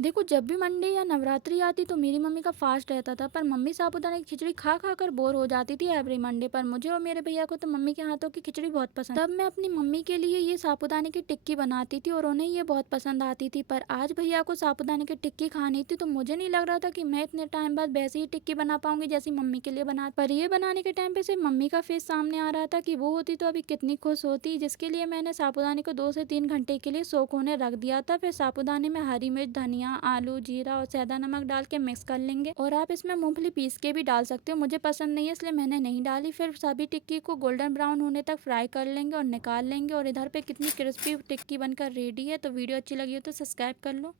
देखो, जब भी मंडे या नवरात्रि आती तो मेरी मम्मी का फास्ट रहता था, पर मम्मी साबूदाना की खिचड़ी खा खा कर बोर हो जाती थी एवरी मंडे। पर मुझे और मेरे भैया को तो मम्मी के हाथों की खिचड़ी बहुत पसंद। तब मैं अपनी मम्मी के लिए ये साबूदाने की टिक्की बनाती थी और उन्हें ये बहुत पसंद आती थी। पर आज भैया को साबूदाने की टिक्की खानी थी, तो मुझे नहीं लग रहा था कि मैं इतने टाइम बाद वैसी ही टिक्की बना पाऊंगी जैसी मम्मी के लिए बना। पर ये बनाने के टाइम पे सिर्फ मम्मी का फेस सामने आ रहा था कि वो होती तो अभी कितनी खुश होती, जिसके लिए मैंने साबूदाने को 2 से 3 घंटे के लिए सोख होने रख दिया था। फिर साबूदाने में हरी मिर्च, धनिया, आलू, जीरा और सेंधा नमक डाल के मिक्स कर लेंगे। और आप इसमें मूंगफली पीस के भी डाल सकते हो, मुझे पसंद नहीं है इसलिए मैंने नहीं डाली। फिर सभी टिक्की को गोल्डन ब्राउन होने तक फ्राई कर लेंगे और निकाल लेंगे। और इधर पे कितनी क्रिस्पी टिक्की बनकर रेडी है। तो वीडियो अच्छी लगी हो तो सब्सक्राइब कर लो।